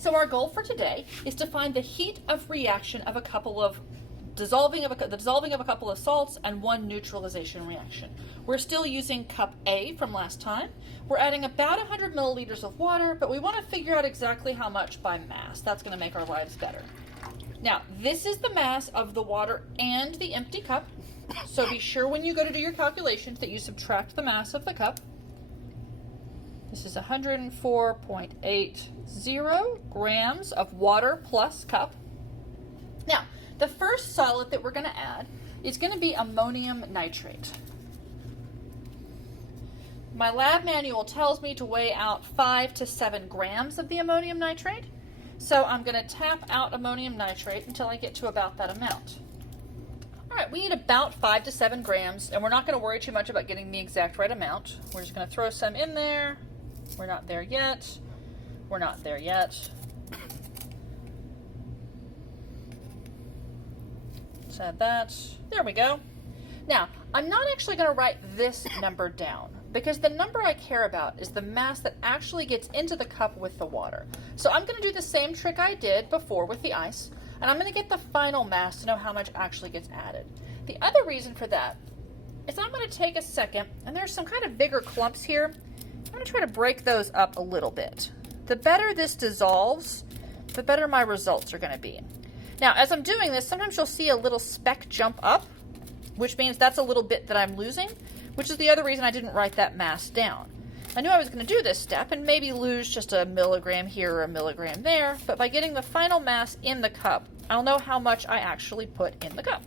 So our goal for today is to find the heat of reaction of a couple of the dissolving of a couple of salts and one neutralization reaction. We're still using cup A from last time. We're adding about 100 milliliters of water, but we want to figure out exactly how much by mass. That's going to make our lives better. Now, this is the mass of the water and the empty cup. So be sure when you go to do your calculations that you subtract the mass of the cup. This is 104.80 grams of water plus cup. Now, the first solid that we're going to add is going to be ammonium nitrate. My lab manual tells me to weigh out 5 to 7 grams of the ammonium nitrate. So I'm going to tap out ammonium nitrate until I get to about that amount. All right, we need about 5 to 7 grams, and we're not going to worry too much about getting the exact right amount. We're just going to throw some in there. We're not there yet. We're not there yet. Let's add that. There we go. Now, I'm not actually going to write this number down because the number I care about is the mass that actually gets into the cup with the water. So I'm going to do the same trick I did before with the ice, and I'm going to get the final mass to know how much actually gets added. The other reason for that is I'm going to take a second, and there's some kind of bigger clumps here. I'm going to try to break those up a little bit. The better this dissolves, the better my results are going to be. Now, as I'm doing this, sometimes you'll see a little speck jump up, which means that's a little bit that I'm losing, which is the other reason I didn't write that mass down. I knew I was going to do this step and maybe lose just a milligram here or a milligram there, but by getting the final mass in the cup, I'll know how much I actually put in the cup.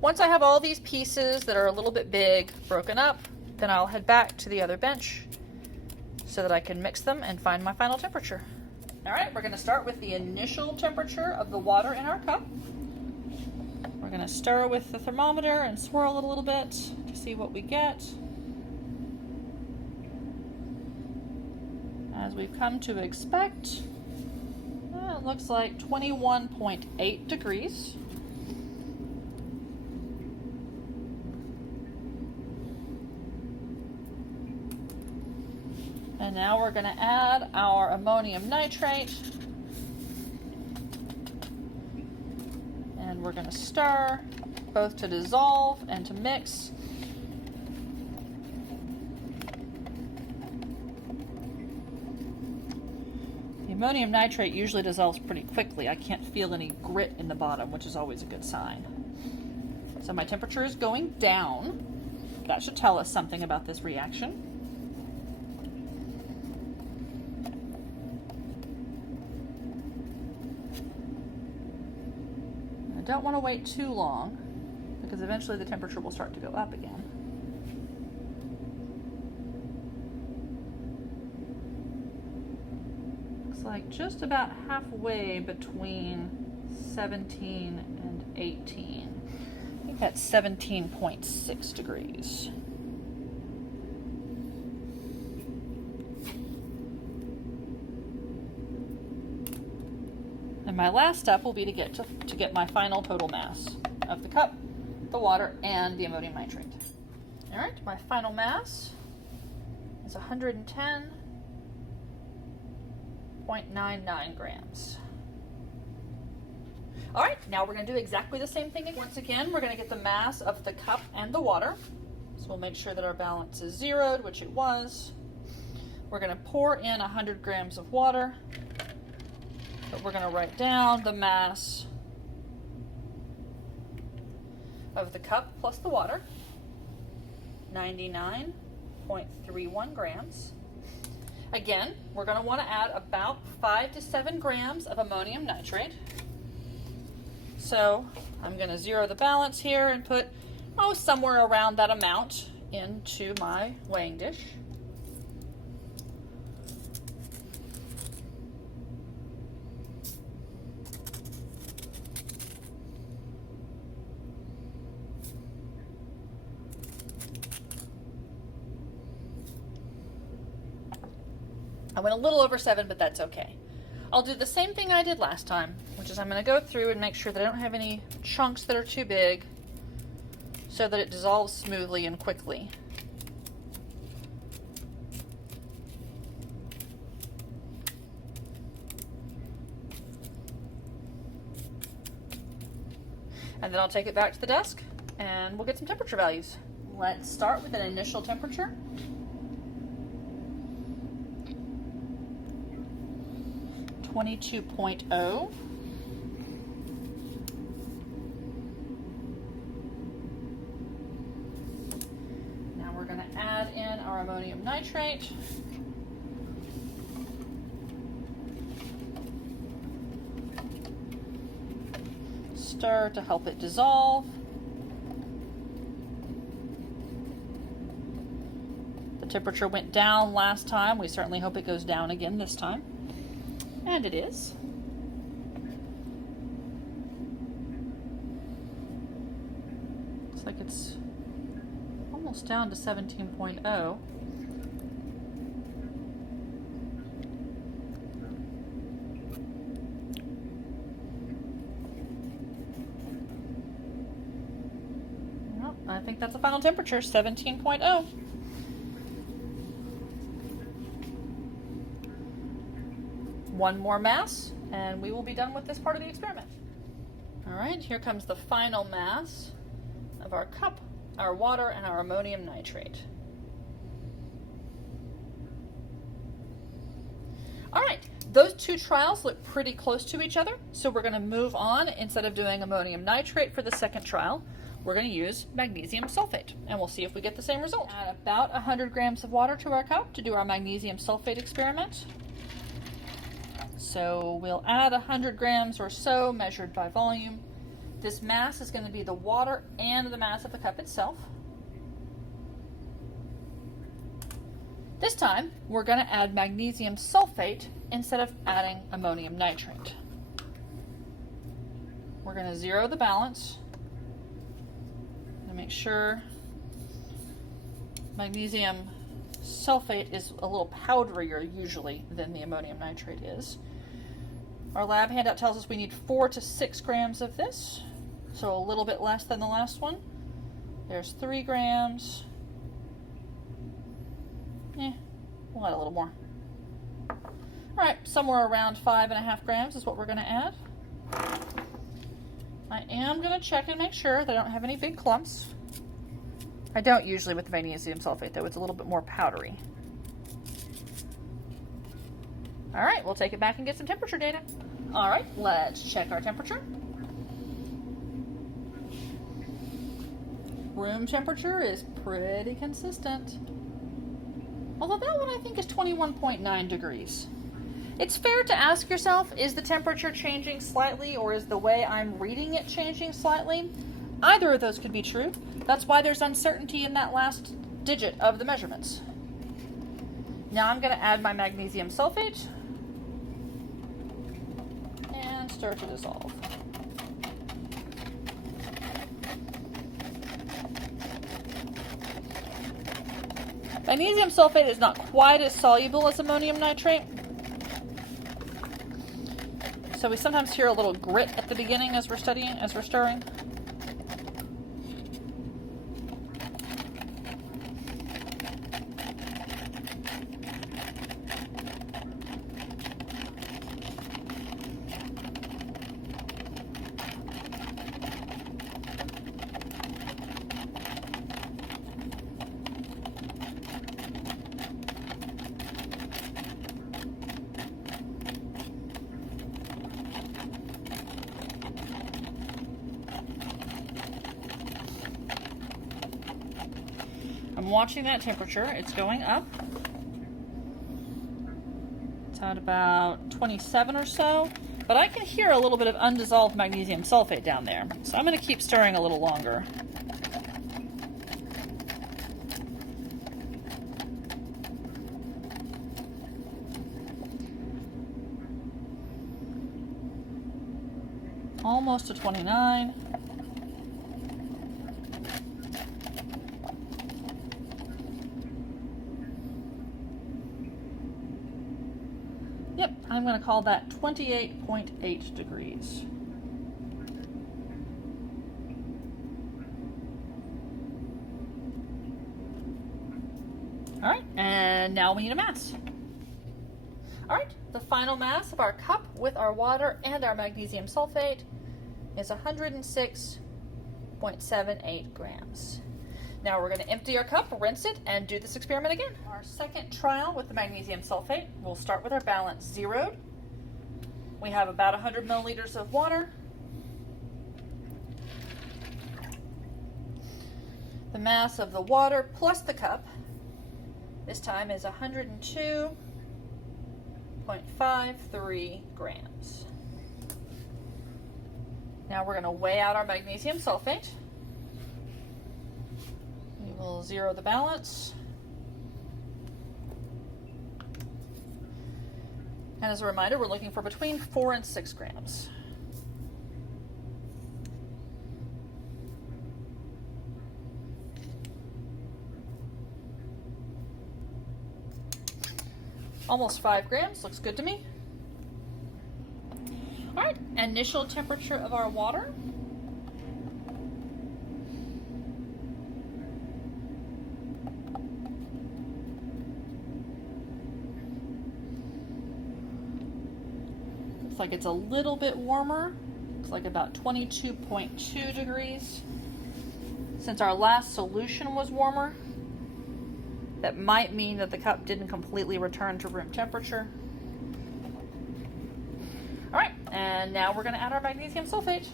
Once I have all these pieces that are a little bit big broken up, then I'll head back to the other bench so that I can mix them and find my final temperature. All right, we're going to start with the initial temperature of the water in our cup. We're going to stir with the thermometer and swirl it a little bit to see what we get. As we've come to expect, it looks like 21.8 degrees. And now we're going to add our ammonium nitrate. And we're going to stir, both to dissolve and to mix. The ammonium nitrate usually dissolves pretty quickly. I can't feel any grit in the bottom, which is always a good sign. So my temperature is going down. That should tell us something about this reaction. Don't want to wait too long because eventually the temperature will start to go up again. Looks like just about halfway between 17 and 18. I think that's 17.6 degrees. And my last step will be to get my final total mass of the cup, the water, and the ammonium nitrate. All right, my final mass is 110.99 grams. All right, now we're going to do exactly the same thing. Once again, we're going to get the mass of the cup and the water. So we'll make sure that our balance is zeroed, which it was. We're going to pour in 100 grams of water. But we're going to write down the mass of the cup plus the water, 99.31 grams. Again, we're going to want to add about 5 to 7 grams of ammonium nitrate. So I'm going to zero the balance here and put, somewhere around that amount into my weighing dish. I went a little over 7, but that's okay. I'll do the same thing I did last time, which is I'm going to go through and make sure that I don't have any chunks that are too big so that it dissolves smoothly and quickly. And then I'll take it back to the desk and we'll get some temperature values. Let's start with an initial temperature. .2. Now we're going to add in our ammonium nitrate. Stir to help it dissolve. The temperature went down last time. We certainly hope it goes down again this time. And it is. Looks like it's almost down to 17.0. Well, I think that's a final temperature, 17.0. One more mass, and we will be done with this part of the experiment. All right, here comes the final mass of our cup, our water, and our ammonium nitrate. All right, those two trials look pretty close to each other, so we're going to move on. Instead of doing ammonium nitrate for the second trial, we're going to use magnesium sulfate, and we'll see if we get the same result. Add about 100 grams of water to our cup to do our magnesium sulfate experiment. So we'll add 100 grams or so, measured by volume. This mass is going to be the water and the mass of the cup itself. This time, we're going to add magnesium sulfate instead of adding ammonium nitrate. We're going to zero the balance and make sure magnesium sulfate is a little powderier usually than the ammonium nitrate is. Our lab handout tells us we need 4 to 6 grams of this, so a little bit less than the last one. There's 3 grams. We'll add a little more. All right, somewhere around 5.5 grams is what we're going to add. I am going to check and make sure that I don't have any big clumps. I don't usually with the magnesium sulfate, though. It's a little bit more powdery. All right, we'll take it back and get some temperature data. All right, let's check our temperature. Room temperature is pretty consistent. Although that one I think is 21.9 degrees. It's fair to ask yourself, is the temperature changing slightly or is the way I'm reading it changing slightly? Either of those could be true. That's why there's uncertainty in that last digit of the measurements. Now I'm going to add my magnesium sulfate and stir to dissolve. Magnesium sulfate is not quite as soluble as ammonium nitrate, so we sometimes hear a little grit at the beginning as we're stirring. I'm watching that temperature. It's going up. It's at about 27 or so, but I can hear a little bit of undissolved magnesium sulfate down there. So I'm going to keep stirring a little longer. Almost to 29. Yep, I'm going to call that 28.8 degrees. All right, and now we need a mass. All right, the final mass of our cup with our water and our magnesium sulfate is 106 0.78 grams. Now we're going to empty our cup, rinse it, and do this experiment again. Our second trial with the magnesium sulfate, we'll start with our balance zeroed. We have about 100 milliliters of water. The mass of the water plus the cup this time is 102.53 grams. Now we're going to weigh out our magnesium sulfate. We will zero the balance. And as a reminder, we're looking for between 4 and 6 grams. Almost 5 grams, looks good to me. All right, initial temperature of our water. Looks like it's a little bit warmer. Looks like about 22.2 degrees. Since our last solution was warmer, that might mean that the cup didn't completely return to room temperature. All right, and now we're going to add our magnesium sulfate.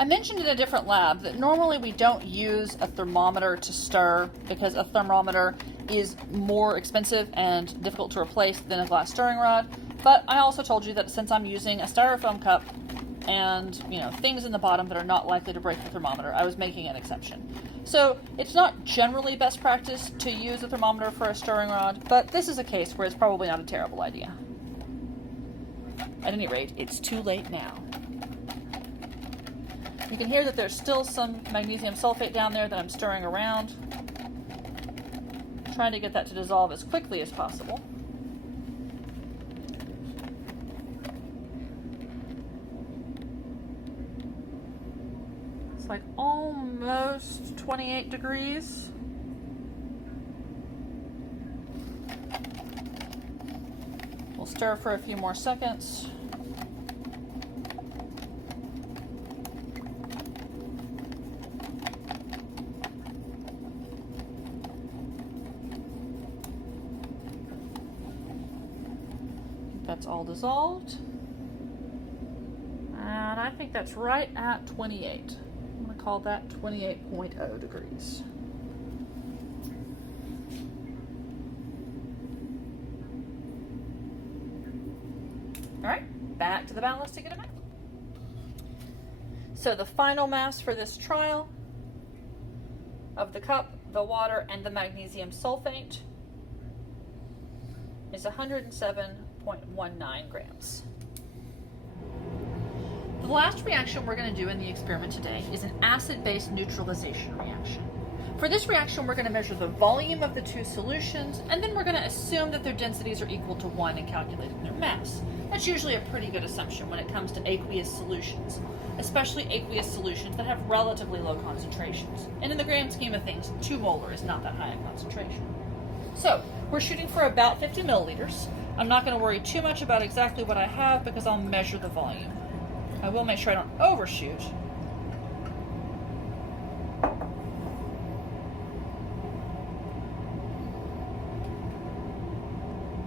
I mentioned in a different lab that normally we don't use a thermometer to stir because a thermometer is more expensive and difficult to replace than a glass stirring rod. But I also told you that since I'm using a styrofoam cup and things in the bottom that are not likely to break the thermometer, I was making an exception. So it's not generally best practice to use a thermometer for a stirring rod, but this is a case where it's probably not a terrible idea. At any rate, it's too late now. You can hear that there's still some magnesium sulfate down there that I'm stirring around, trying to get that to dissolve as quickly as possible. It's like almost 28 degrees. We'll stir for a few more seconds. That's all dissolved. And I think that's right at 28. I'm going to call that 28.0 degrees. All right, back to the balance to get it back. So the final mass for this trial of the cup, the water, and the magnesium sulfate is 107.19 grams. The last reaction we're going to do in the experiment today is an acid-base neutralization reaction. For this reaction, we're going to measure the volume of the two solutions, and then we're going to assume that their densities are equal to 1 and calculating their mass. That's usually a pretty good assumption when it comes to aqueous solutions, especially aqueous solutions that have relatively low concentrations. And in the grand scheme of things, 2 molar is not that high a concentration. So we're shooting for about 50 milliliters. I'm not going to worry too much about exactly what I have because I'll measure the volume. I will make sure I don't overshoot.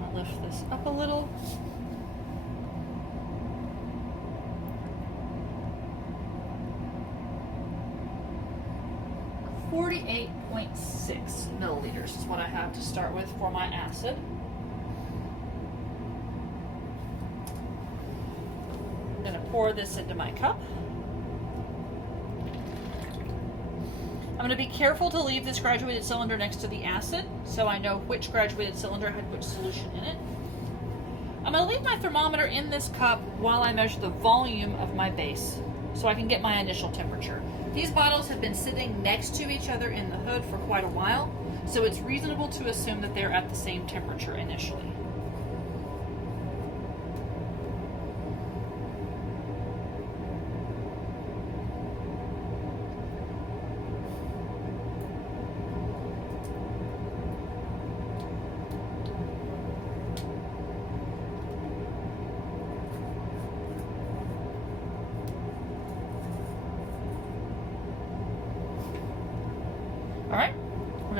I'll lift this up a little. .6 milliliters is what I have to start with for my acid. I'm going to pour this into my cup. I'm going to be careful to leave this graduated cylinder next to the acid so I know which graduated cylinder had which solution in it. I'm going to leave my thermometer in this cup while I measure the volume of my base so I can get my initial temperature. These bottles have been sitting next to each other in the hood for quite a while, so it's reasonable to assume that they're at the same temperature initially.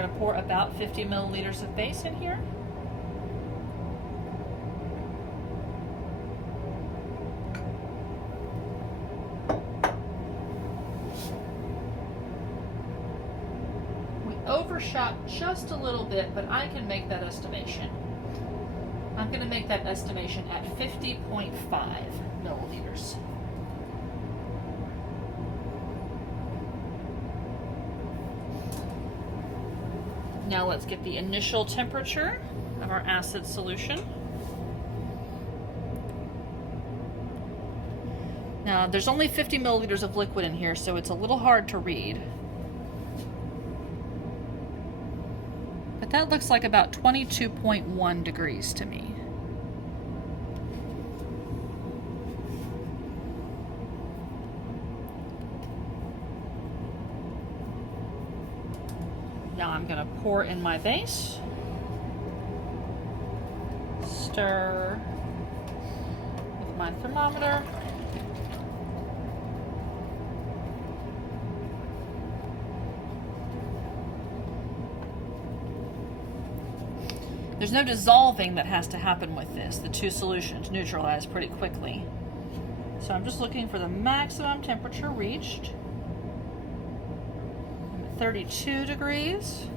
going to pour about 50 milliliters of base in here. We overshot just a little bit, but I can make that estimation. I'm going to make that estimation at 50.5 milliliters. Now let's get the initial temperature of our acid solution. Now there's only 50 milliliters of liquid in here, so it's a little hard to read. But that looks like about 22.1 degrees to me. Now I'm going to pour in my base, stir with my thermometer, there's no dissolving that has to happen with this. The two solutions neutralize pretty quickly. So I'm just looking for the maximum temperature reached. 32 degrees.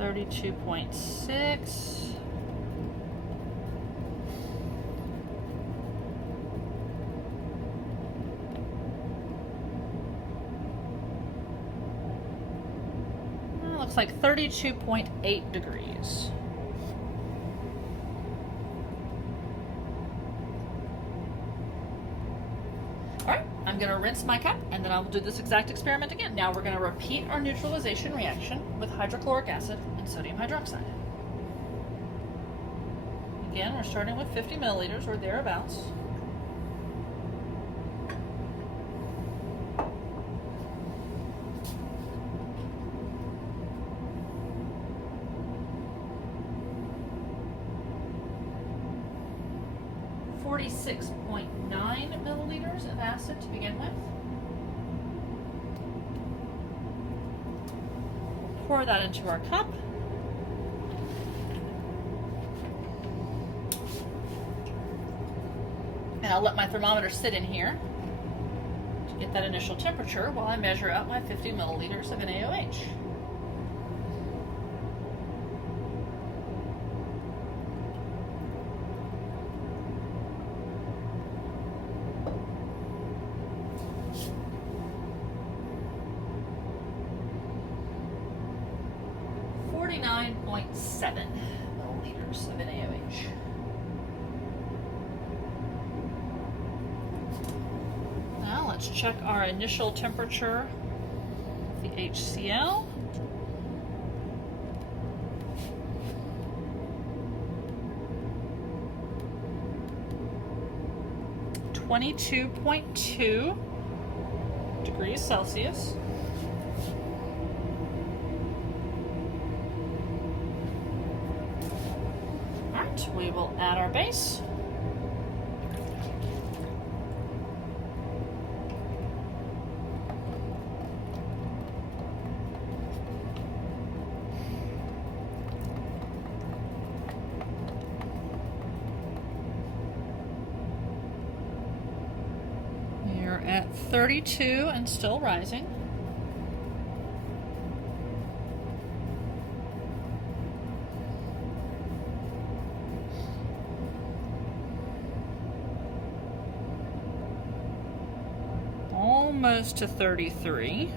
$32.6. Looks like 32.8 degrees. Alright, I'm going to rinse my cup and then I will do this exact experiment again. Now we're going to repeat our neutralization reaction with hydrochloric acid and sodium hydroxide. Again, we're starting with 50 milliliters or thereabouts. .9 milliliters of acid to begin with. We'll pour that into our cup. And I'll let my thermometer sit in here to get that initial temperature while I measure out my 50 milliliters of NaOH. .7 milliliters of NaOH. Now let's check our initial temperature of the HCl. .2 degrees Celsius. We will add our base. We're at 32 and still rising. Almost to 33.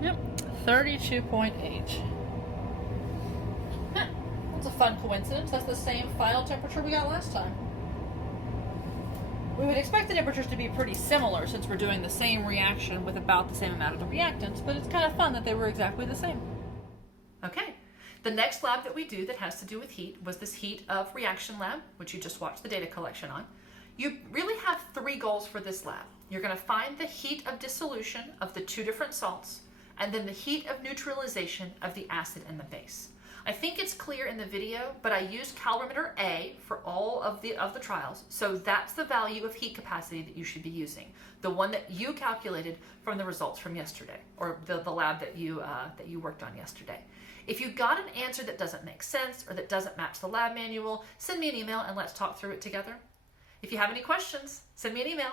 Yep, 32.8. Huh, that's a fun coincidence. That's the same final temperature we got last time. We would expect the temperatures to be pretty similar since we're doing the same reaction with about the same amount of the reactants, but it's kind of fun that they were exactly the same. Okay, The next lab that we do that has to do with heat was this heat of reaction lab, which you just watched the data collection on. You really have 3 goals for this lab. You're going to find the heat of dissolution of the 2 different salts, and then the heat of neutralization of the acid and the base. I think it's clear in the video, but I used calorimeter A for all of the trials, so that's the value of heat capacity that you should be using, the one that you calculated from the results from yesterday, or the lab that you worked on yesterday. If you got an answer that doesn't make sense or that doesn't match the lab manual, send me an email and let's talk through it together. If you have any questions, send me an email.